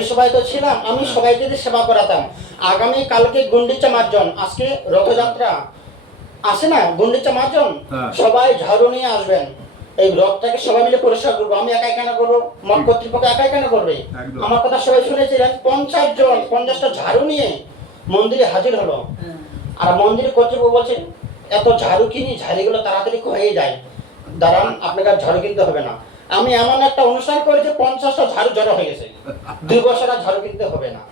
সবাই তো ছিলাম আমি সবাইকে সেবা করাতাম। আগামী কালকে গুন্ডিচা মার্জন আজকে রথযাত্রা। আসে না? গুন্ডিচা মার্জন? হ্যাঁ। সবাই ঝাড়ু নিয়ে আসবেন। এই রথটাকে সবাই মিলে পরিষ্কার করব। আমি একাই কেন করব মঠ কর্তৃপক্ষ একাই কেন করবে? আমার কথা সবাই শুনেছিলেন পঞ্চাশ জন পঞ্চাশটা ঝাড়ু নিয়ে মন্দিরে হাজির হলো। আর মন্দির কর্তৃপক্ষ বলছে এত ঝাড়ু কিনি ঝাড়িগুলো তাড়াতাড়ি হয়ে যায়। দাঁড়ান আপনাকে আর ঝাড়ু কিনতে হবে না। আমি এমন একটা অনুষ্ঠান করেছি পঞ্চাশটা ঝাড়ু জড়ো হয়ে গেছে। দুই বছর আর ঝাড়ু কিনতে হবে না।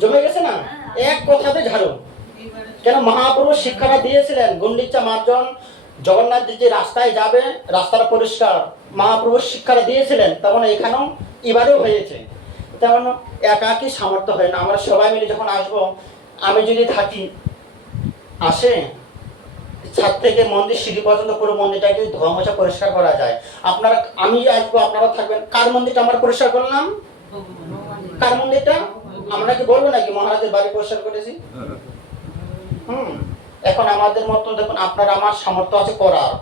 জমে গেছে না? এক কথাতে ঝাড়ু। কেন মহাপ্রভু শিক্ষাটা দিয়েছিলেন? গুন্ডিচা মার্জন জগন্নাথ যে রাস্তায় যাবে রাস্তাটা পরিষ্কার মহাপ্রভুর শিক্ষাটা দিয়েছিলেন তেমন এখানেও এবারেও হয়েছে। তেমন একাকি সামর্থ্য হয় না। আমরা সবাই মিলে যখন আসব আমি যদি থাকি আসে ছাদ থেকে মন্দির সিঁড়ি পর্যন্ত পুরো মন্দিরটাকে ধোয়া পরিষ্কার করা যায়। আপনারা আমি আসব আপনারা থাকবেন কার মন্দিরটা আমরা পরিষ্কার করলাম? কার মন্দিরটা? আমরা কি বলব নাকি? মহারাজের বাড়ি পরিষ্কার করেছি? হুম এখন আমাদের মতো দেখুন আপনার আমার সামর্থ্য আছে করার।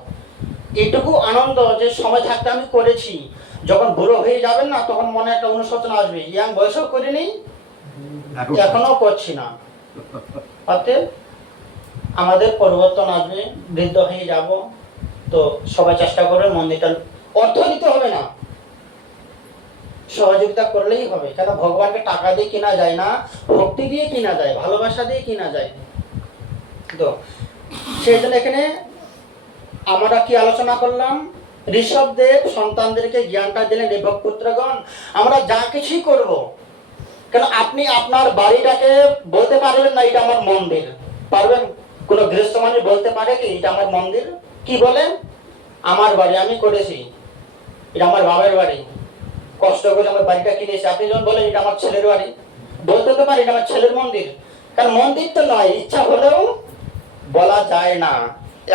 এটুকু আনন্দ যে সময় থাকতে আমি করেছি। যখন বুড়ো হয়ে যাবেন না তখন মনে একটা অনুশোচনা আসবে ইয়াং বয়সেও করিনি এখনও করছি না। অতএব আমাদের পরিবর্তন আসবে, বৃদ্ধ হয়ে যাব। তো সবাই চেষ্টা করবে, মন্দিরটা অর্থ দিতে হবে না। সহযোগিতা করলেই হবে। কেন? ভগবানকে টাকা দিয়ে কিনা যায় না, ভক্তি দিয়ে কিনা যায়, ভালোবাসা দিয়ে কিনা যায়। তো সেই জন্য এখানে আমরা কি আলোচনা করলাম? ঋষভদেব সন্তানদেরকে জ্ঞানটা দিলেন রেভক পুত্রগণ আমরা যা কিছুই করব। কেন? আপনি আপনার বাড়িটাকে বলতে পারবেন না, এটা আমার মন্দির। পারবেন? কোন গৃহস্থ মানুষ বলতে পারে কি, এটা আমার মন্দির কি বলেন? আমার বাড়ি, আমি করেছি। এটা আমার বাবার বাড়ি। কষ্ট করে আমার বাড়িটা কিনেছি। আপনি যখন বলেন, এটা আমার ছেলের বাড়ি বলতে তো পারি, এটা আমার ছেলের মন্দির কারণ মন্দির তো নয়, ইচ্ছা হলেও বলা যায় না।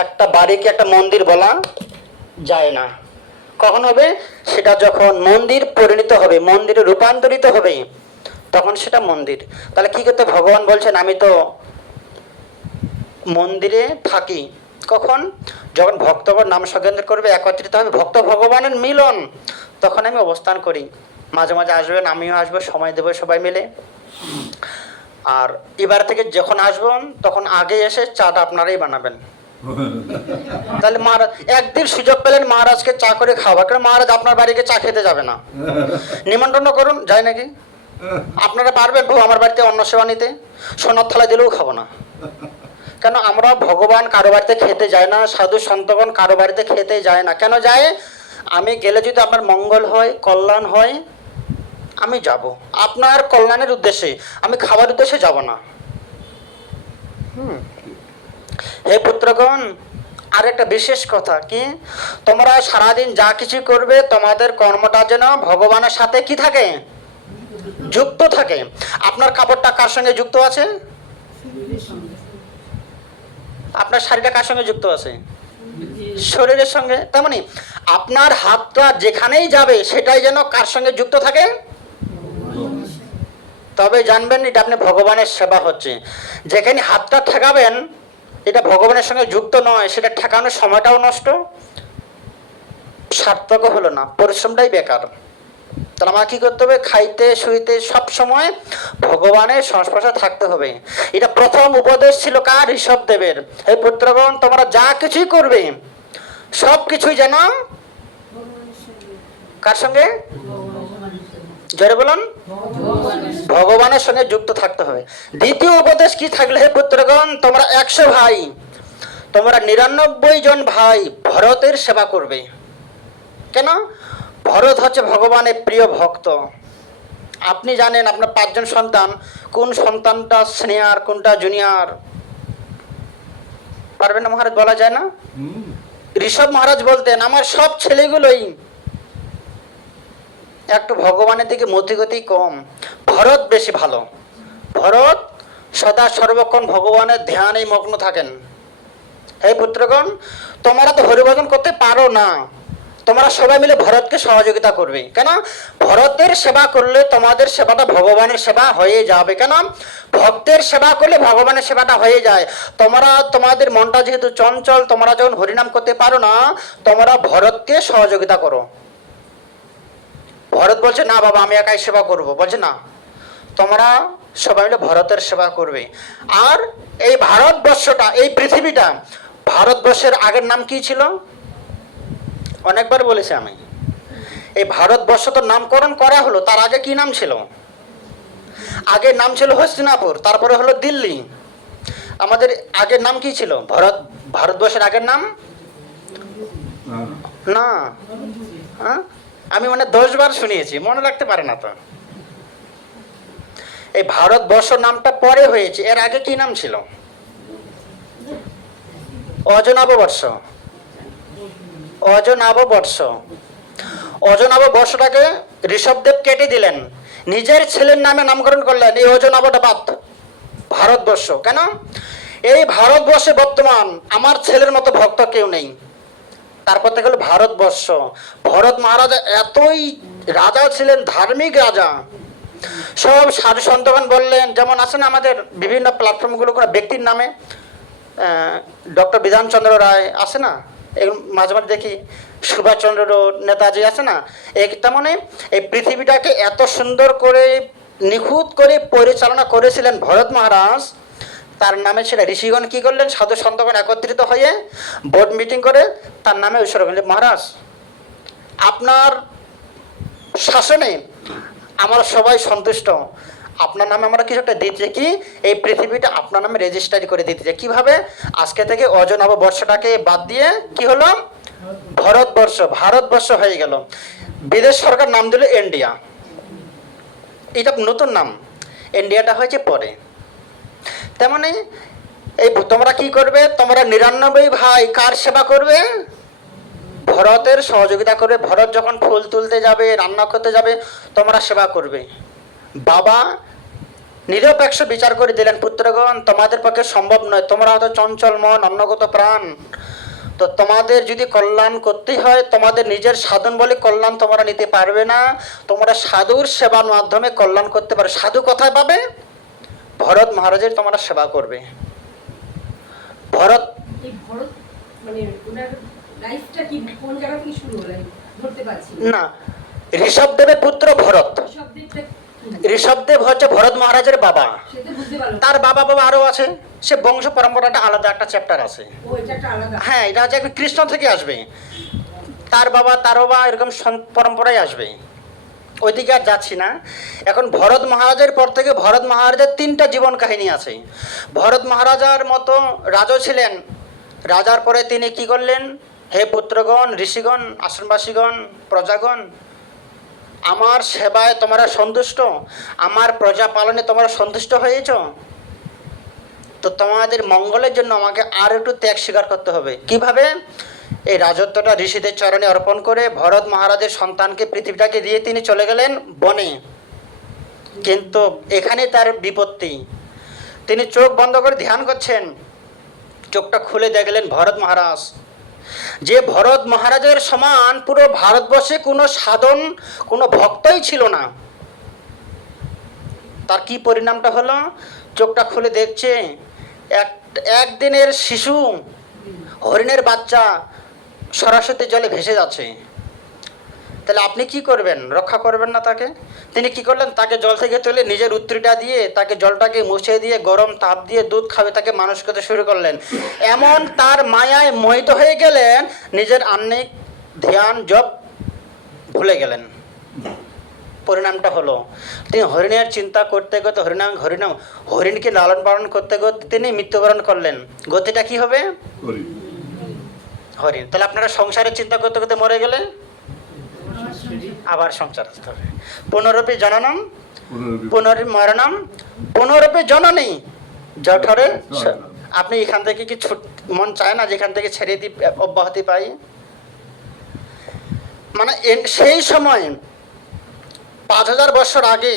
একটা বাড়িকে একটা মন্দির বলা যায় না। কখন হবে? সেটা যখন মন্দির পরিণত হবে, মন্দিরে রূপান্তরিত হবে, তখন সেটা মন্দির। তাহলে কি করতে ভগবান বলছেন, আমি তো মন্দিরে থাকি, কখন? যখন ভক্তগণ নাম সংকেন্দ্র করবে, একত্রিত হবে, ভক্ত ভগবানের মিলন, তখন আমি অবস্থান করি। মাঝে মাঝে আসবেন, আমিও আসব, সময় দেবো সবাই মিলে। আর এবার থেকে যখন আসবেন, তখন আগে এসে চাটা আপনারাই বানাবেন। তাহলে মহারাজ, একদিন সুযোগ পেলেন মহারাজকে চা করে খাওয়া কারণ মহারাজ আপনার বাড়িকে চা খেতে যাবে না। নিমন্ত্রণ করুন যায় নাকি? আপনারা পারবেন প্রভু আমার বাড়িতে অন্ন সেবা নিতে। সোনার থালা দিলেও খাব না। কেন আমরা ভগবান কারও বাড়িতে খেতে যায় না, সাধু সন্তগণ কারও বাড়িতে খেতে যায় না? কেন যায়? আমি গেলে যদি আপনার মঙ্গল হয়, কল্যাণ হয়, আমি যাব। আপনার কল্যাণের উদ্দেশ্যে, আমি খাবার উদ্দেশ্যে যাব না। হুম। হে পুত্রগণ আর একটা বিশেষ কথা কি? তোমরা সারাদিন যা কিছু করবে, তোমাদের কর্মটা যেন ভগবানের সাথে কি থাকে? যুক্ত থাকে। আপনার কাপড়টা কার সঙ্গে যুক্ত আছে? আপনার শাড়িটা কার সঙ্গে যুক্ত আছে? শরীরের সঙ্গে। তেমনি আপনার হাতটা যেখানেই যাবে, সেটাই যেন কার সঙ্গে যুক্ত থাকে? তবে জানবেন, এটা আপনি ভগবানের সেবা হচ্ছে। যেখানে হাতটা ঠেকাবেন, এটা ভগবানের সঙ্গে যুক্ত নয়, সেটা ঠেকানোর সময়টাও নষ্ট। সার্থক হলো না, পরিশ্রমটাই বেকার। তাহলে আমার কি করতে হবে? খাইতে, শুইতে সব সময় ভগবানের সংস্পর্শে থাকতে হবে। এটা প্রথম উপদেশ ছিল কার? ঋষভ দেবের। এই পুত্রগণ, তোমরা যা কিছুই করবে, সব কিছুই যেন কার সঙ্গে? জোরে বলুন। ভগবানের সঙ্গে যুক্ত থাকতে হবে। দ্বিতীয় উপদেশ কি থাকলে হে পুত্রগণ? তোমরা একশো ভাই, তোমরা নিরানব্বই জন ভাই ভরতের সেবা করবে। কেন? ভরত হচ্ছে ভগবানের প্রিয় ভক্ত। আপনি জানেন আপনার পাঁচজন সন্তান, কোন সন্তানটা সিনিয়র কোনটা জুনিয়র পারবেন না মহারাজ, বলা যায় না? ঋষভ মহারাজ বলতেন, আমার সব ছেলেগুলোই একটু ভগবানের দিকে মতিগতি কম। ভরত বেশি ভালো। ভরত সদা সর্বক্ষণ ভগবানের ধ্যানেই মগ্ন থাকেন। হে পুত্রগণ, তোমরা তো হরিভজন করতে পারো না। তোমরা সবাই মিলে ভরতকে সহযোগিতা করবে। কেন? ভরতের সেবা করলে তোমাদের সেবাটা ভগবানের সেবা হয়ে যাবে। কেন? ভক্তের সেবা করলে ভগবানের সেবাটা হয়ে যায়। তোমরা, তোমাদের মনটা যেহেতু চঞ্চল, তোমরা যখন হরিনাম করতে পারো না, তোমরা ভরতকে সহযোগিতা করো। ভরত বলছে, না বাবা, আমি একাই সেবা করব। বলছে, না। তোমরা সবাই মিলে ভরতের সেবা করবে। আর এই ভারতবর্ষটা, এই পৃথিবীটা, ভারতবর্ষের আগের নাম কি ছিল? অনেকবার বলেছি আমি এই ভারতবর্ষ তো নামকরণ করা হলো, তার আগে কি নাম ছিল? আগে নাম ছিল হস্তিনাপুর, তারপরে হলো দিল্লি। আমাদের আগের নাম কি ছিল? ভারত, ভারতবর্ষের আগের নাম? না। হ্যাঁ? আমি মানে দশ বার শুনিয়েছি, মনে রাখতে পারে না তো। এই ভারতবর্ষ নামটা পরে হয়েছে, এর আগে কি নাম ছিল? অজনাব বর্ষ অজনাব বর্ষ অজনাব বর্ষটাকে ঋষভদেব কেটে দিলেন। নিজের ছেলের নামে নামকরণ করলেন। এই অজনাবটা বাদ। ভারতবর্ষ। কেন? এই ভারতবর্ষে বর্তমান আমার ছেলের মতো ভক্ত কেউ নেই। তারপর থেকে হলো ভারতবর্ষ। ভরত মহারাজা এতই রাজা ছিলেন, ধার্মিক রাজা। সব সাধু সন্তগণ বললেন, যেমন আছে না আমাদের বিভিন্ন প্ল্যাটফর্মগুলো ব্যক্তির নামে ডক্টর বিধানচন্দ্র রায়, আছে না? এগুলো মাঝে মাঝে দেখি সুভাষচন্দ্র নেতাজি আছে না? এই তেমনি এই পৃথিবীটাকে এত সুন্দর করে নিখুঁত করে পরিচালনা করেছিলেন ভরত মহারাজ। তার নামে সেটা ঋষিগণ কি করলেন? সাধু সন্তগণ একত্রিত হয়ে বোর্ড মিটিং করে তার নামে উৎসর্গ মহারাজ, আপনার শাসনে আমরা সবাই সন্তুষ্ট। আপনার নামে আমরা কিছু একটা দিতে কি? এই পৃথিবীটা আপনার নামে রেজিস্টারি করে দিতে কীভাবে? আজকে থেকে অজনব বর্ষটাকে বাদ দিয়ে কি হলো? ভারতবর্ষ ভারতবর্ষ হয়ে গেল। বিদেশ সরকার নাম দিল ইন্ডিয়া এটা নতুন নাম। ইন্ডিয়াটা হয়েছে পরে। তেমনি এই তোমরা কি করবে? তোমরা নিরানব্বই ভাই কার সেবা করবে? ভরতের সহযোগিতা করবে। ভরত যখন ফুল তুলতে যাবে, রান্না করতে যাবে, তোমরা সেবা করবে। বাবা নিরপেক্ষ বিচার করে দিলেন পুত্রগণ তোমাদের পক্ষে সম্ভব নয়। তোমরা হয়তো চঞ্চল মন অন্নগত প্রাণ। তো তোমাদের যদি কল্যাণ করতে হয় তোমাদের নিজের সাধন বলে কল্যাণ তোমরা নিতে পারবে না। তোমরা সাধুর সেবার মাধ্যমে কল্যাণ করতে পারো। সাধু কোথায় পাবে? ভরত মহারাজের তোমরা সেবা করবে। ভরত মানে না। ঋষভদেবের পুত্র ভরত। ঋষভদেব হচ্ছে ভরত মহারাজের বাবা। তার বাবা বাবা আরও আছে। সে বংশ পরম্পরাটা আলাদা একটা চ্যাপ্টার আছে। হ্যাঁ এটা হচ্ছে কৃষ্ণ থেকে আসবে। তার বাবা তার বাবা এরকম পরম্পরায় আসবে। ওইদিকে আর যাচ্ছি না। এখন ভরত মহারাজের পর থেকে ভরত মহারাজের তিনটা জীবন কাহিনী আছে। ভরত মহারাজার মতো রাজা ছিলেন। রাজার পরে তিনি কি করলেন? হে পুত্রগণ ঋষিগণ আশ্রমবাসীগণ প্রজাগণ আমার সেবায় তোমরা সন্তুষ্ট? আমার প্রজা পালনে তোমরা সন্তুষ্ট হয়েছ? তো তোমাদের মঙ্গলের জন্য আমাকে আর একটু ত্যাগ স্বীকার করতে হবে। কীভাবে? এই রাজত্বটা ঋষিদের চরণে অর্পণ করে ভরত মহারাজের সন্তানকে পৃথিবীটাকে দিয়ে তিনি চলে গেলেন বনে। কিন্তু এখানে তার বিপত্তি। তিনি চোখ বন্ধ করে ধ্যান করছেন। চোখটা খুলে দেখলেন ভরত মহারাজ। যে ভরত মহারাজের সমান পুরো ভারতবর্ষে কোনো সাধন, কোনো ভক্তই ছিল না। তার কি পরিণামটা হলো? চোখটা খুলে দেখছে, এক, একদিনের শিশু, হরিণের বাচ্চা সরস্বতী জলে ভেসে যাচ্ছে। তাহলে আপনি কি করবেন? রক্ষা করবেন না তাকে? তিনি কি করলেন? তাকে জল থেকে তুলে নিজের উত্তরটা দিয়ে তাকে জলটাকে মুছে দিয়ে গরম তাপ দিয়ে দুধ খাবে তাকে মানুষ করতে শুরু করলেন। এমন তার মায়ায় মোহিত হয়ে গেলেন নিজের আন্নিক ধ্যান জপ ভুলে গেলেন। পরিণামটা হলো তিনি হরিণের চিন্তা করতে করতে হরিনাম হরিনাম হরিণকে লালন পালন করতে করতে তিনি মৃত্যুবরণ করলেন। গতিটা কি হবে? হরিণ। তাহলে আপনারা সংসারের চিন্তা করতে করতে মরে গেলে? আবার সংসার আসতে হবে। পুনরূপী জননম পুনরূপী মরণম পুনরূপী জননী জঠরে আপনি এখান থেকে কি মন চায় না যেখান থেকে ছেড়ে দিই অব্যাহতি পাই? মানে সেই সময় পাঁচ হাজার বছর আগে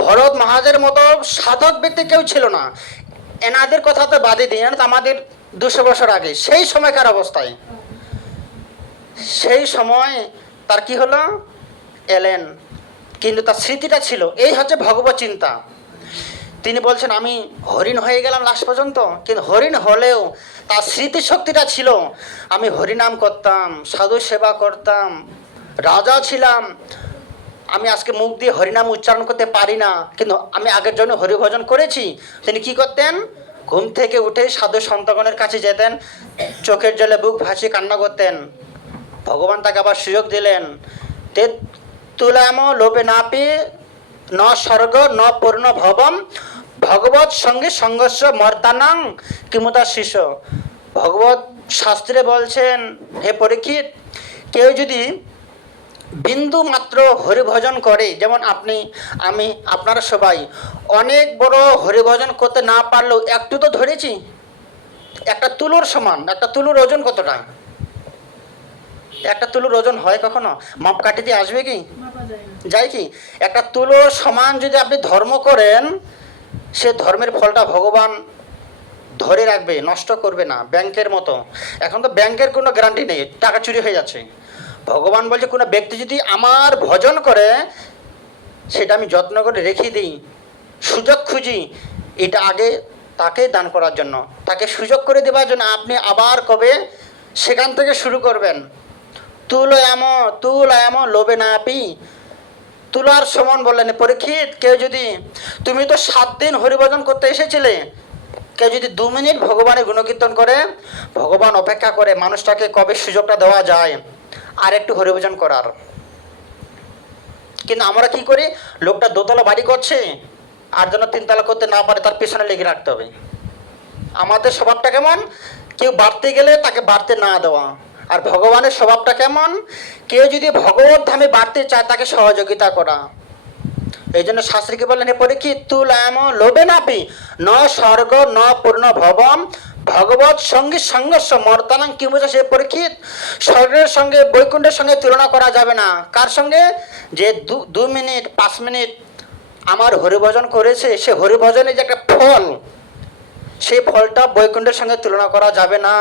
ভরত মহাজের মতো সাধক ব্যক্তি কেউ ছিল না। এনাদের কথা তো বাদে দিই আমাদের দুশো বছর আগে। সেই সময়কার অবস্থায়। সেই সময় তার কি হলো? এলেন। কিন্তু তার স্মৃতিটা ছিল, এই হচ্ছে ভগবত চিন্তা। তিনি বলছেন, আমি হরিণ হয়ে গেলাম লাস্ট পর্যন্ত, কিন্তু হরিণ হলেও তার স্মৃতিশক্তিটা ছিল। আমি হরিনাম করতাম, সাধু সেবা করতাম, রাজা ছিলাম। আমি আজকে মুখ দিয়ে হরিনাম উচ্চারণ করতে পারি না, কিন্তু আমি আগের জন্য হরিভজন করেছি। তিনি কি করতেন? ঘুম থেকে উঠে সাধু সন্তগণের কাছে যেতেন, চোখের জলে বুক ভাসিয়ে কান্না করতেন। ভগবান তাকে আবার সুযোগ দিলেন। তে তুলাম লোপে না পেয়ে ন স্বর্গ, ন পূর্ণ ভবম ভগবত সঙ্গে সংঘর্ষ মর্তানাং কিমুতা শিষ্য। ভগবত শাস্ত্রে বলছেন, হে পরীক্ষিত, কেউ যদি বিন্দু মাত্র হরিভজন করে, যেমন আপনি, আমি, আপনারা সবাই, অনেক বড় হরিভজন করতে না পারলেও একটু তো ধরেছি, একটা তুলোর সমান, একটা তুলোর ওজন কতটা? একটা তুলোর ওজন হয় কখনো? মাপ কাটি দিয়ে আসবে কি? যায় কি, একটা তুলো সমান যদি আপনি ধর্ম করেন, সে ধর্মের ফলটা ভগবান ধরে রাখবে, নষ্ট করবে না, ব্যাংকের মতো। এখন তো ব্যাংকের কোনো গ্যারান্টি নেই, টাকা চুরি হয়ে যাচ্ছে। ভগবান বলছে, কোনো ব্যক্তি যদি আমার ভজন করে, সেটা আমি যত্ন করে রেখে দিই, সুযোগ খুঁজি, এটা আগে তাকে দান করার জন্য। তাকে সুযোগ করে দেওয়ার জন্য আপনি আবার কবে সেখান থেকে শুরু করবেন। তুল এম তুল এম লোবে না পি তুলার সমান বললেন, পরীক্ষিত, কেউ যদি তুমি তো সাত দিন হরিভজন করতে এসেছিলে। কেউ যদি দু মিনিট ভগবানের গুণকীর্তন করে, ভগবান অপেক্ষা করে মানুষটাকে কবে সুযোগটা দেওয়া যায়, আর একটু হরিভজন করার। কিন্তু আমরা কি করি? লোকটা দোতলা বাড়ি করছে, আর যেন তিনতলা করতে না পারে, তার পেছনে লেগে রাখতে হবে। আমাদের স্বভাবটা কেমন? কেউ বাড়তে গেলে তাকে বাড়তে না দেওয়া। আর ভগবানের স্বভাবটা কেমন? কেউ যদি ভগবত ধামে বাড়তে চায়, তাকে সহযোগিতা করা। এই জন্য শাস্ত্রীকে বললেন হে পরীক্ষিত তুল এম লোভে নাপি ন স্বর্গ, ন পূর্ণ ভবম, ভগবত সঙ্গে সংঘর্ষ মর্তানাং কি বোঝা সে পরীক্ষিত? স্বর্গের সঙ্গে, বৈকুণ্ঠের সঙ্গে তুলনা করা যাবে না। কার সঙ্গে? যে দু মিনিট, পাঁচ মিনিট আমার হরিভজন করেছে, সে হরিভজনের যে একটা ফল সেই ফলটা বৈকুণ্ঠের সঙ্গে তুলনা করা যাবে না।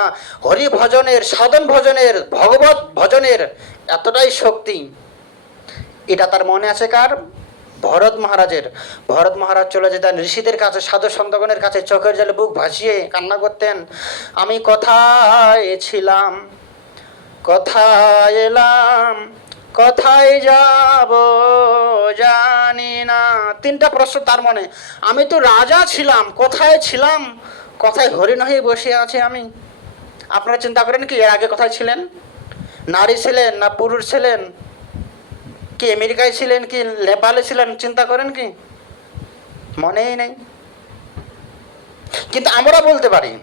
হরি ভজনের সাধন ভজনের ভগবত ভজনের এতটাই শক্তি। এটা তার মনে আছে কার? ভরত মহারাজের। ভরত মহারাজ চলে যেতেন ঋষিদের কাছে, সাধু সন্তগণের কাছে, চোখের জলে বুক ভাসিয়ে কান্না করতেন। আমি কোথায় ছিলাম? কোথায় এলাম? কোথায় যাব জানি না। তিনটা প্রশ্ন তার মনে। আমি তো রাজা ছিলাম, কোথায় ছিলাম? কোথায় হরিণ হয়ে বসে আছে আমি। আপনারা চিন্তা করেন কি, এর আগে কোথায় ছিলেন? নারী ছিলেন না পুরুষ ছিলেন? কি আমেরিকায় ছিলেন, কি নেপালে ছিলেন, চিন্তা করেন কি? মনেই নেই। কিন্তু আমরা বলতে পারি,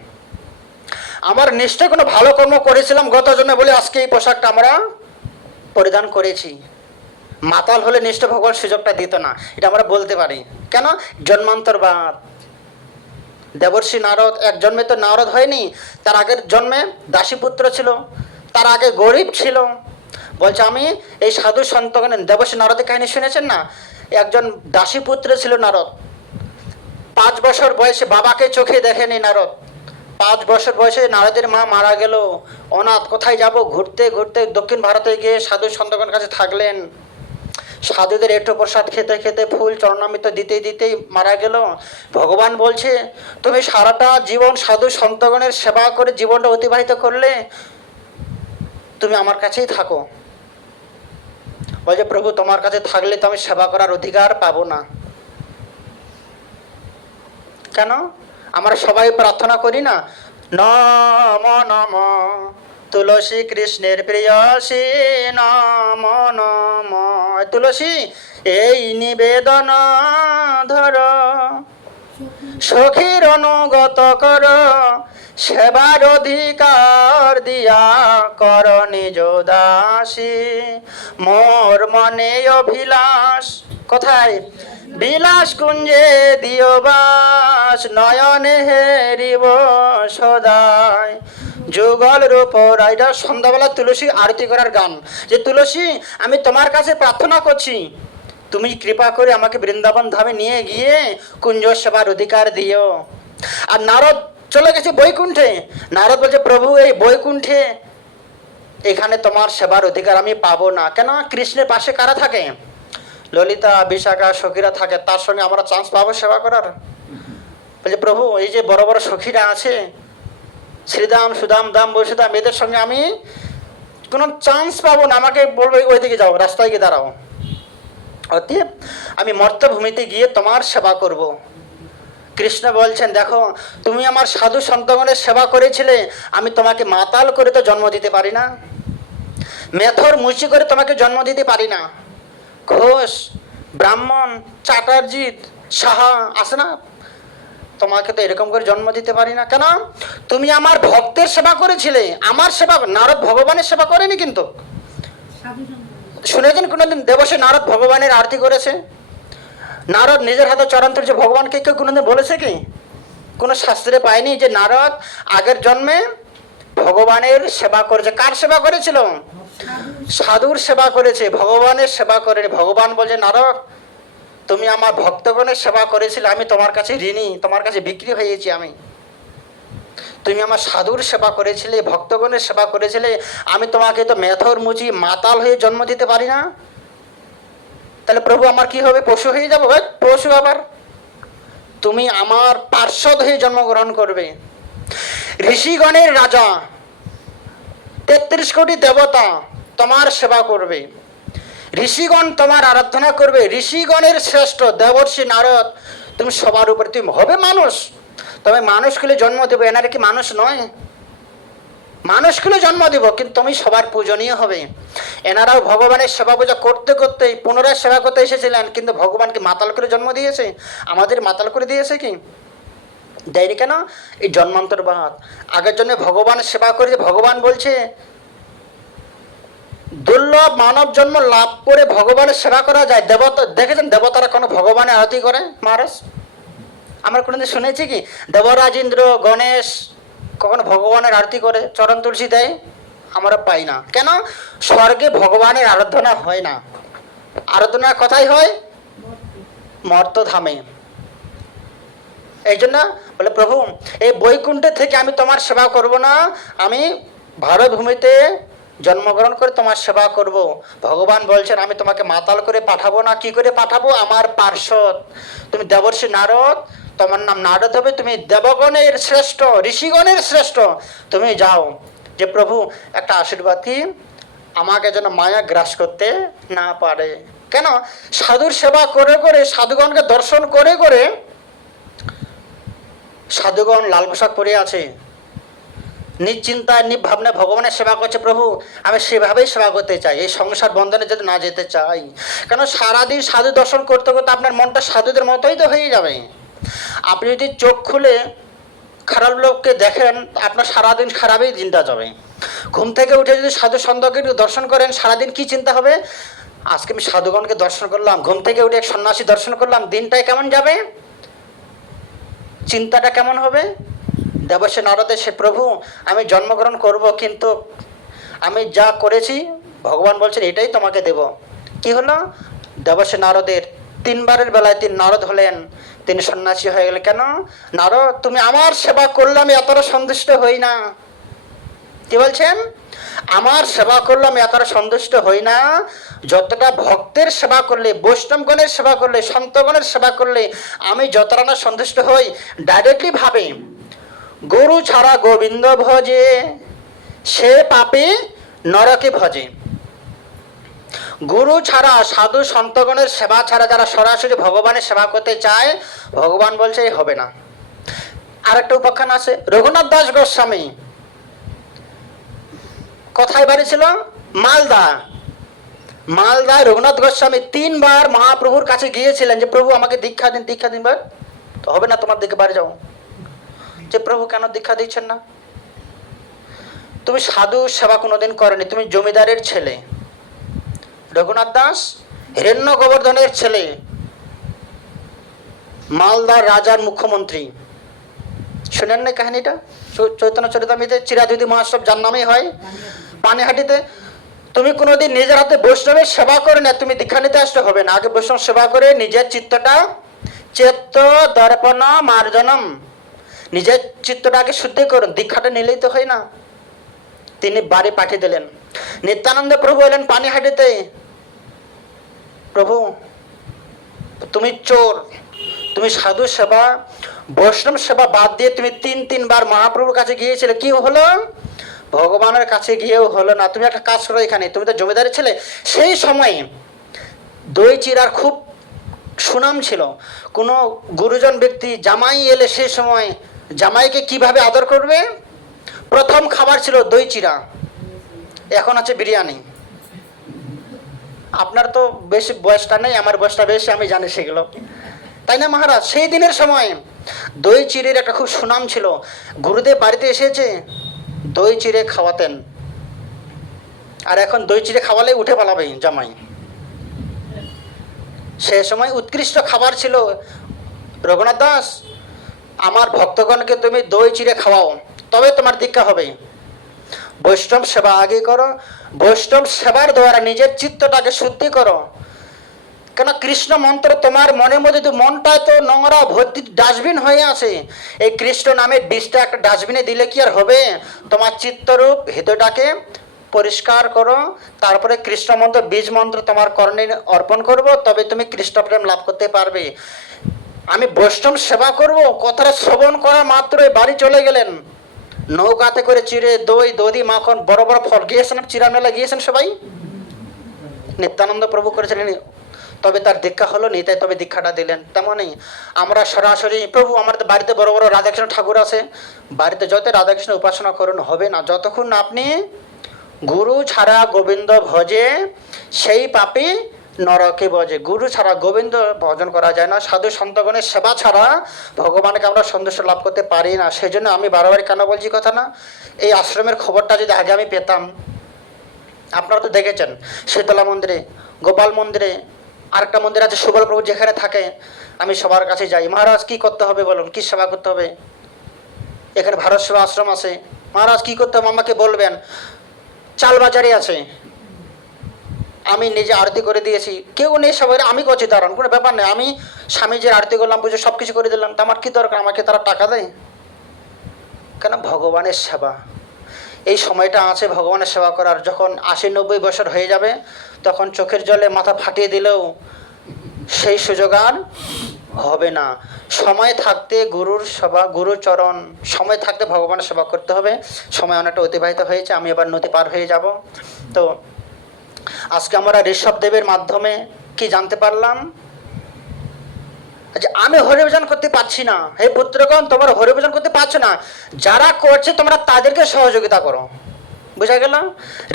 আমার নিশ্চয় কোনো ভালো কর্ম করেছিলাম গত জন্য বলে আজকে এই পোশাকটা আমরা পরিধান করেছি। মাতাল হলে নিশ্চয় ভগবান সুযোগটা দিত না। এটা আমরা বলতে পারি। কেন? জন্মান্তরবাদ। দেবর্ষী নারদ, এক জন্মে তো নারদ হয়নি। তার আগের জন্মে দাসীপুত্র ছিল। তার আগে গরিব ছিল। বলছে, আমি এই সাধু সন্তগণের দেবর্ষী নারদের কাহিনী শুনেছেন না? একজন দাসীপুত্র ছিল নারদ। পাঁচ বছর বয়সে বাবাকে চোখে দেখেনি নারদ। পাঁচ বছর বয়সে নারদের মা মারা গেল। অনাথ, কোথায় যাব? ঘুরতে ঘুরতে দক্ষিণ ভারতে গিয়ে সাধু সন্তগণের কাছে থাকলেন। সাধুদের এঁটো প্রসাদ খেতে খেতে ফুল চরণামিত দিতে দিতেই মারা গেল। ভগবান বলছে, তুমি সারাটা জীবন সাধু সন্তগণের সেবা করে জীবনটা অতিবাহিত করলে তুমি আমার কাছেই থাকো। বলছে, প্রভু, তোমার কাছে থাকলে তো আমি সেবা করার অধিকার পাবো না। কেন? আমরা সবাই প্রার্থনা করি না? নম নম। তুলসী কৃষ্ণের প্রিয়সী নম নম। তুলসী, এই নিবেদন ধর। সখীর অনুগত কর, সেবার অধিকার দিয়া কর নিজ দাসী। মোর মনে অভিলাষ। কোথায়? বিলাস কুঞ্জে দিও বাস, নয়নে হেরিব সদায় যুগল রূপ এটা সন্ধ্যাবেলা তুলসী আরতি করার গান। যে তুলসী, আমি তোমার কাছে প্রার্থনা করছি। তুমি কৃপা করে আমাকে বৃন্দাবন ধামে নিয়ে গিয়ে কুঞ্জ সেবার অধিকার দিও। আর নারদ চলে গেছে বৈকুণ্ঠে। নারদ বলছে, প্রভু, এই বৈকুণ্ঠে এখানে তোমার সেবার অধিকার আমি পাবো না। কেন? কৃষ্ণের পাশে কারা থাকে? ললিতা, বিশাখা, সখীরা থাকে, তার সঙ্গে আমরা চান্স পাবো সেবা করার? বলছে, প্রভু, এই যে বড় বড় সখীরা আছে, শ্রীদাম, সুদাম, দাম বসুদাম এদের সঙ্গে আমি কোনো চান্স পাবো না। আমাকে বলবে ওই দিকে যাও, রাস্তায় গিয়ে দাঁড়াও। অতএব আমি মর্তভূমিতে গিয়ে তোমার সেবা করব। কৃষ্ণ বলছেন, দেখো, তুমি আমার সাধু সন্তগণের সেবা করেছিলে, আমি তোমাকে মাতাল করে তো জন্ম দিতে পারি না। মেথর মুচি করে তোমাকে জন্ম দিতে পারি না। ঘোষ, ব্রাহ্মণ চাটার্জি সাহা, আছে না? তোমাকে তো এরকম করে জন্ম দিতে পারি না। কেন? তুমি আমার ভক্তের সেবা করেছিলে। আমার সেবা, নারদ ভগবানের সেবা করেনি কিন্তু। শুনেছেন কোনোদিন? দেবসে নারদ ভগবানের আরতি করেছে। নারদ নিজের হাতে চরণ তুলছে ভগবানকে কেউ কোনোদিন বলেছে কি? কোনো শাস্ত্রে পায়নি যে নারদ আগের জন্মে ভগবানের সেবা করেছে। কার সেবা করেছিল? সাধুর সেবা করেছে, ভগবানের সেবা করে ভগবান বলছে নারক তুমি আমার ভক্তগণের সেবা করেছিলে, আমি তোমার কাছে ঋণী, তোমার কাছে বিক্রি হয়েছি আমি। তুমি আমার সাধুর সেবা করেছিলে, ভক্তগণের সেবা করেছিলে, আমি তোমাকে তো মেথর মুচি মাতাল হয়ে জন্ম দিতে পারি না। তাহলে প্রভু, আমার কি হবে? পশু হয়ে যাব? ভাই পশু আবার। তুমি আমার পার্শ্বদ হয়ে জন্মগ্রহণ করবে। ঋষিগণের রাজা তেত্রিশ কোটি দেবতা তোমার সেবা করবে। ঋষিগণ তোমার আরাধনা করবে। ঋষিগণের শ্রেষ্ঠ দেবর্ষি নারদ, তুমি সবার উপরে, তুমি হবে মানুষ। তবে মানুষগুলো জন্ম দেবো, এনারা কি মানুষ নয়? মানুষগুলো জন্ম দেব, কিন্তু তুমি সবার পূজনীয় হবে। এনারাও ভগবানের সেবা পূজা করতে করতেই পুনরায় সেবা করতে এসেছিলেন, কিন্তু ভগবানকে মাতাল করে জন্ম দিয়েছে? আমাদের মাতাল করে দিয়েছে কি? দেয়নি কেন? এই জন্মান্তর বাদ আগের জন্য ভগবানের সেবা করে যে ভগবান বলছে, দুর্লভ মানব জন্ম লাভ করে ভগবানের সেবা করা যায়। দেবতা, দেখেছেন দেবতারা কোনো ভগবানের আরতি করে? মহারাজ, আমরা কোনোদিন শুনেছি কি? দেবরাজ ইন্দ্র গণেশ কখনো ভগবানের আরতি করে? চরণ তুলসী দেয়? আমরা পাই না। কেন? স্বর্গে ভগবানের আরাধনা হয় না। আরাধনা কথাই হয়, মর্তধামে। এই জন্য বলে, প্রভু, এই বৈকুণ্ঠে থেকে আমি তোমার সেবা করব না। আমি ভারতভূমিতে জন্মগ্রহণ করে তোমার সেবা করব। ভগবান বলছেন, আমি তোমাকে মাতাল করে পাঠাবো না। কি করে পাঠাবো? আমার পার্শ্বদ। তুমি দেবর্ষী নারদ, তোমার নাম নারদ হবে। তুমি দেবগণের শ্রেষ্ঠ, ঋষিগণের শ্রেষ্ঠ। তুমি যাও। যে প্রভু, একটা আশীর্বাদ কি আমাকে যেন মায়া গ্রাস করতে না পারে। কেন? সাধুর সেবা করে করে, সাধুগণকে দর্শন করে করে সাধুগণ লাল পোশাক পরে আছে। নিশ্চিন্তায়, নির্ভাবনায় ভগবানের সেবা করছে প্রভু। আমি সেভাবেই সেবা করতে চাই। এই সংসার বন্ধনে যদি না যেতে চাই, কেন সারাদিন সাধু দর্শন করতে করতে আপনার মনটা সাধুদের মতোই তো হয়ে যাবে? আপনি যদি চোখ খুলে খারাপ লোককে দেখেন, আপনার সারাদিন খারাপই চিন্তা যাবে। ঘুম থেকে উঠে যদি সাধু সন্তকে দর্শন করেন, সারাদিন কি চিন্তা হবে? আজকে আমি সাধুগণকে দর্শন করলাম, ঘুম থেকে উঠে সন্ন্যাসী দর্শন করলাম, দিনটাই কেমন যাবে? চিন্তাটা কেমন হবে? দেবসে নারদে, সে প্রভু, আমি জন্মগ্রহণ করব, কিন্তু আমি যা করেছি, ভগবান বলছেন, এটাই তোমাকে দেব। কি হলো? দেবসে নারদের, তিনবারের বেলায় তিনি নারদ হলেন। তিনি সন্ন্যাসী হয়ে গেলেন। কেন? নারদ, তুমি আমার সেবা করলে আমি এতটা সন্তুষ্ট হই না। কি বলছেন? আমার সেবা করলে আমি এতটা সন্তুষ্ট হই না। যতটা ভক্তের সেবা করলে বৈষ্ণবগণের সেবা করলে সন্তগণের সেবা করলে আমি যতটা না সন্তুষ্ট হই ডাইরেক্টলি ভাবে, গরু ছাড়া গোবিন্দ ভজে, সে পাপে নরকে ভজে। গুরু ছাড়া সাধু সন্তগণের সেবা ছাড়া যারা সরাসরি ভগবানের সেবা করতে চায়, ভগবান বলছে হবে না। আরেকটা উপাখ্যান আছে, রঘুনাথ দাস গোস্বামী কোথায় বাড়ি ছিল মালদা। মালদায় রঘুনাথ গোস্বামী তিনবার মহাপ্রভুর কাছে গিয়েছিলেন যে, প্রভু, আমাকে দীক্ষা দিন দীক্ষা দিন বার তো হবে না তোমার দিকে বাড়ি যাও যে, প্রভু, কেন দীক্ষা দিচ্ছেন না? তুমি সাধু সেবা কোনোদিন করেনি। তুমি জমিদারের ছেলে। রঘুনাথ দাস, হিরণ্য গোবর্ধনের ছেলে। মালদার রাজার মুখ্যমন্ত্রী। শুনেন না কাহিনীটা? চৈতন্য চরিতামিতে চিরাধুতি মহাসব যার নামেই হয়। পানিহাটিতে, তুমি কোনোদিন নিজের হাতে বৈষ্ণবের সেবা করে না, তুমি দীক্ষা নিতে আসতে হবে না। আগে বৈষ্ণব সেবা করে নিজের চিত্তটা চেত্ত দর্পণ মার্জনম, নিজের চিত্তটাকে শুদ্ধি করুন, দীক্ষাটা নিলেই তো হয় না। তিনি বাড়ি পাঠিয়ে দিলেন। নিত্যানন্দ প্রভু এলেন পানিহাটিতে। প্রভু, তুমি চোর, তুমি সাধু সেবা, বৈষ্ণব সেবা বাদ দিয়ে তুমি তিন তিনবার মহাপ্রভুর কাছে গিয়েছিলে, কি হলো? ভগবানের কাছে গিয়েও হলো না। তুমি একটা কাজ করো এখানে, তুমি তো জমিদারের ছেলে। সেই সময়ে দই চিরার খুব সুনাম ছিল। কোনো গুরুজন ব্যক্তি জামাই এলে সে সময় জামাইকে কীভাবে আদর করবে? প্রথম খাবার ছিল দই চিরা। এখন আছে বিরিয়ানি। আপনার তো বেশি বয়সটা নেই, আমার বয়সটা বেশি, আমি জানি সেগুলো। তাই না মহারাজ? সেই দিনের সময় দই চিড়ের একটা খুব সুনাম ছিল। গুরুদেব বাড়িতে এসেছে দই চিড়ে খাওয়াতেন। আর এখন দই চিড়ে খাওয়ালে উঠে পালাবে জামাই। সে সময় উৎকৃষ্ট খাবার ছিল। রঘুনাথ দাস, আমার ভক্তগণকে তুমি দই চিড়ে খাওয়াও, তবে তোমার দীক্ষা হবে। বৈষ্ণব সেবা আগে করো, বৈষ্ণব সেবার দ্বারা নিজের চিত্তটাকে শুদ্ধি করো। কেন কৃষ্ণ মন্ত্র তোমার মনের মধ্যে তো মনটা তো নোংরা ভর্তি ডাস্টবিন হয়ে আছে এই কৃষ্ণ নামের বিষটা একটা ডাস্টবিনে দিলে কি আর হবে? তোমার চিত্তরূপ হৃদয়টাকে পরিষ্কার করো, তারপরে কৃষ্ণ মন্ত্র, বীজ মন্ত্র তোমার কর্ণে অর্পণ করব, তবে তুমি কৃষ্ণ প্রেম লাভ করতে পারবে। আমি বৈষ্ণব সেবা করব, কথাটা শ্রবণ করা মাত্রই বাড়ি চলে গেলেন। নৌকাতে করে চিড়ে দই, দধি, মাখন, বড় বড় ফল গিয়েছেন চিরা মেলা গিয়েছেন সবাই? নিত্যানন্দ প্রভু করেছিলেন তবে তার দীক্ষা হলো নি, তাই তবে দীক্ষাটা দিলেন। তেমনই আমরা সরাসরি, প্রভু আমাদের বাড়িতে বড় বড় রাধাকৃষ্ণ ঠাকুর আছে। বাড়িতে যত রাধাকৃষ্ণ উপাসনা করুন, হবে না। যতক্ষণ আপনি গুরু ছাড়া গোবিন্দ ভজে, সেই পাপি নরকে বজে গুরু ছাড়া গোবিন্দ ভজন করা যায় না। সাধু সন্তগণের সেবা ছাড়া ভগবানকে আমরা সন্তুষ্ট লাভ করতে পারি না। সেই জন্য আমি বারবার কেন বলছি কথা না? এই আশ্রমের খবরটা যদি আগে আমি পেতাম, আপনারা তো দেখেছেন, শীতলা মন্দিরে, গোপাল মন্দিরে আরেকটা মন্দির আছে সুবল প্রভু যেখানে থাকে, আমি সবার কাছে যাই। মহারাজ, কি করতে হবে বলুন? কি সেবা করতে হবে? এখানে ভারত সেবা আশ্রম আছে। মহারাজ, কি করতে হবে? আমাকে বলবেন। চাল বাজারে আছে। আমি নিজে আরতি করে দিয়েছি। কেউ নেই সবাই, আমি করছি দাঁড়ান কোনো ব্যাপার নেই। আমি স্বামীজির আরতি করলাম, পুজো সব কিছু করে দিলাম। তা আমার কী দরকার? আমাকে তারা টাকা দেয়? কেন? ভগবানের সেবা। এই সময়টা আছে ভগবানের সেবা করার। যখন আশি নব্বই বছর হয়ে যাবে, তখন চোখের জলে মাথা ফাটিয়ে দিলেও সেই সুযোগ আর হবে না। সময় থাকতে গুরুর সেবা, গুরুর চরণ, সময় থাকতে ভগবানের সেবা করতে হবে। সময় অনেকটা অতিবাহিত হয়েছে, আমি এবার নদী পার হয়ে যাব। তো আজকে আমরা ঋষভ দেবের মাধ্যমে কি জানতে পারলাম? যে আমি হরিভজন করতে পারছি না। হে পুত্রগণ, তোমরা হরিভজন করতে পারছ না। যারা করছে, তোমরা তাদেরকে সহযোগিতা করো। বুঝা গেল?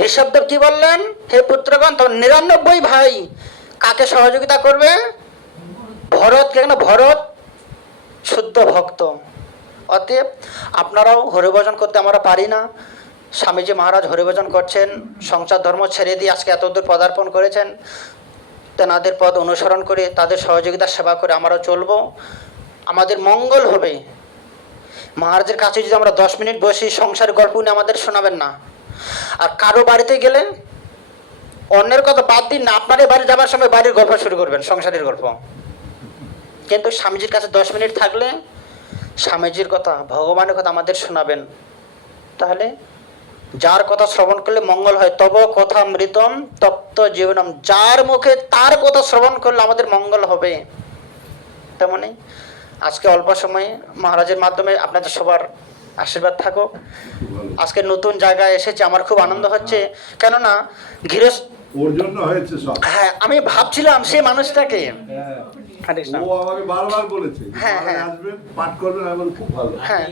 ঋষভদেব কি বললেন? হে পুত্রগণ, তোমার নিরানব্বই ভাই কাকে সহযোগিতা করবে? ভরত কেন? ভরত শুদ্ধ ভক্ত। অতএব আপনারাও হরিভজন করতে আমরা পারি না। স্বামীজি মহারাজ হরিভজন করছেন, সংসার ধর্ম ছেড়ে দিয়ে আজকে এতদূর পদার্পণ করেছেন। তেনাদের পদ অনুসরণ করে তাদের সহযোগিতা সেবা করে আমরাও চলবো। আমাদের মঙ্গল হবে। মহারাজের কাছে যদি আমরা দশ মিনিট বসি সংসারের গল্প নিয়ে আমাদের শোনাবেন না। আর কারও বাড়িতে গেলে অন্যের কথা বাদ দিন না আপনারই বাড়ি যাবার সময় বাড়ির গল্প শুরু করবেন, সংসারের গল্প। কিন্তু স্বামীজির কাছে দশ মিনিট থাকলে স্বামীজির কথা, ভগবানের কথা আমাদের শোনাবেন। তাহলে যার কথা শ্রবণ করলে মঙ্গল হয় তব কথা মৃতম তপ্ত জীবনম। যার মুখে তার কথা শ্রবণ করলে আমাদের মঙ্গল হবে। তেমনি আজকে অল্প সময়ে মহারাজের মাধ্যমে আপনাদের সবার আশীর্বাদ থাকুক। আজকে নতুন জায়গায় এসেছে আমার খুব আনন্দ হচ্ছে। কেননা গৃহস্থ হ্যাঁ আমি ভাবছিলাম সেই মানুষটাকে। হ্যাঁ। হরে ও আমাকে বারবার বলেছে হ্যাঁ, হ্যাঁ। আসবেন পাঠ করবেন আমি বলি খুব ভালো। হ্যাঁ।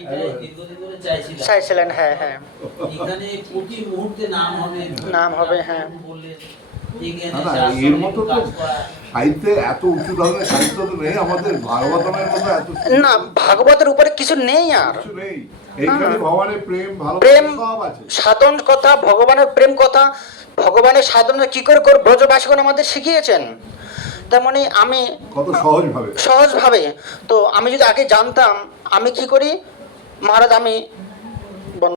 চাইছিলেন হ্যাঁ হ্যাঁ। এখানে প্রতি মুহূর্তে নাম হবে। নাম হবে, হ্যাঁ। না, না, এর মতো তো সাহিত্যে এত উঁচু ধরনের সাহিত্য তো নেই আমাদের ভাগবতমের মতো এত না ভাগবতের উপরে কিছু নেই আর। কিছু নেই। এইখানে ভগবানের প্রেম ভালো প্রেম সাধন কথা ভগবানের প্রেম কথা ভগবানের সাধন কি করে করে ব্রজবাসীগণ আমাদের শিখিয়েছেন? তেমনি আমি কত সহজ সহজভাবে। তো আমি যদি আগে জানতাম আমি কি করি? মহারাজ আমি